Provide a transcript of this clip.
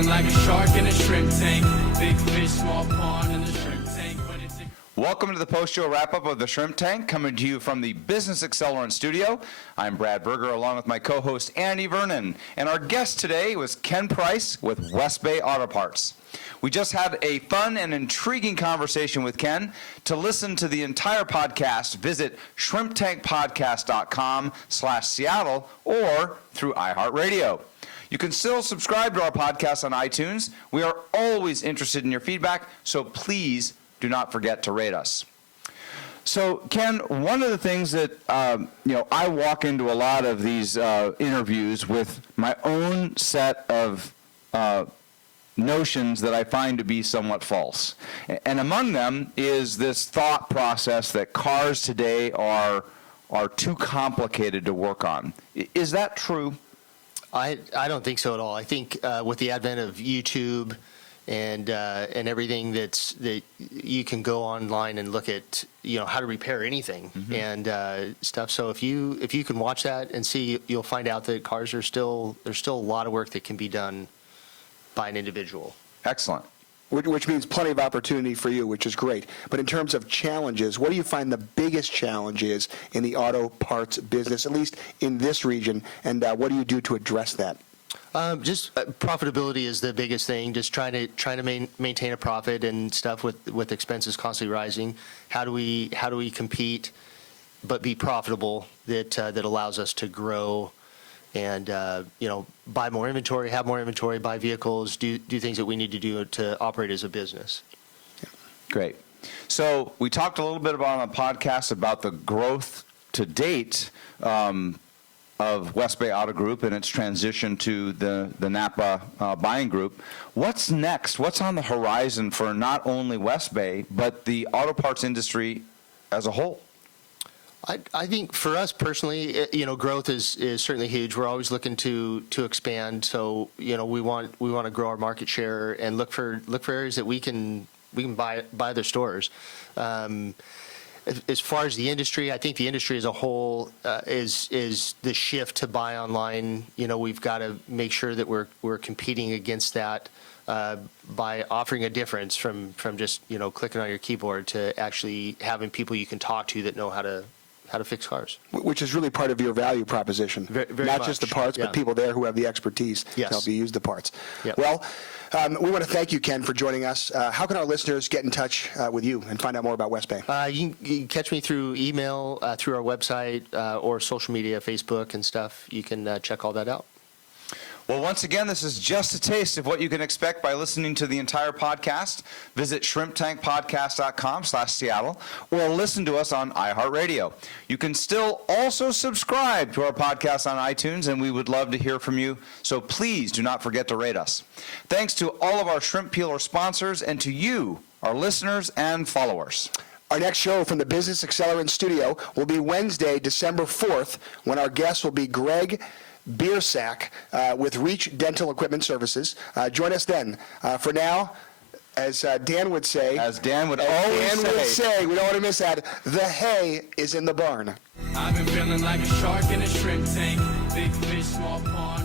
feeling like a shark in a shrimp tank. Big fish, small pond in the shrimp tank. Welcome to the post-show wrap-up of the Shrimp Tank, coming to you from the Business Accelerant Studio. I'm Brad Berger, along with my co-host Andy Vernon, and our guest today was Ken Price with Westbay Auto Parts. We just had a fun and intriguing conversation with Ken. To listen to the entire podcast, visit shrimptankpodcast.com/Seattle or through iHeartRadio. You can still subscribe to our podcast on iTunes. We are always interested in your feedback, so please do not forget to rate us. So, Ken, one of the things that, I walk into a lot of these interviews with my own set of notions that I find to be somewhat false. And among them is this thought process that cars today are too complicated to work on. Is that true? I don't think so at all. I think with the advent of YouTube and everything that you can go online and look at, how to repair anything and stuff. So if you can watch that and see, you'll find out that cars there's still a lot of work that can be done by an individual. Excellent. Which means plenty of opportunity for you, which is great. But in terms of challenges, what do you find the biggest challenge is in the auto parts business, at least in this region, and what do you do to address that? Just profitability is the biggest thing. Just trying to maintain a profit and stuff with expenses constantly rising. How do we compete, but be profitable that allows us to grow and buy more inventory, have more inventory, buy vehicles, do things that we need to do to operate as a business. Great. So we talked a little bit about on the podcast about the growth to date of Westbay Auto Group and its transition to the Napa buying group. What's next? What's on the horizon for not only Westbay, but the auto parts industry as a whole? I think for us personally, growth is certainly huge. We're always looking to expand. So, we want to grow our market share and look for areas that we can buy their stores. As far as the industry, I think the industry as a whole is the shift to buy online. We've got to make sure that we're competing against that by offering a difference from just clicking on your keyboard to actually having people you can talk to that know how to fix cars. Which is really part of your value proposition. Very Not much. just the parts, but people there who have the expertise to help you use the parts. Yep. Well, we want to thank you, Ken, for joining us. How can our listeners get in touch with you and find out more about Westbay? You can catch me through email, through our website, or social media, Facebook and stuff. You can check all that out. Well, once again, this is just a taste of what you can expect by listening to the entire podcast. Visit shrimptankpodcast.com/Seattle or listen to us on iHeartRadio. You can still also subscribe to our podcast on iTunes, and we would love to hear from you, so please do not forget to rate us. Thanks to all of our Shrimp Peeler sponsors and to you, our listeners and followers. Our next show from the Business Accelerant Studio will be Wednesday, December 4th, when our guest will be Greg Biersack with Reach Dental Equipment Services. Join us then. For now, as Dan would say, we don't want to miss that, the hay is in the barn. I've been feeling like a shark in a shrimp tank. Big fish, small pond.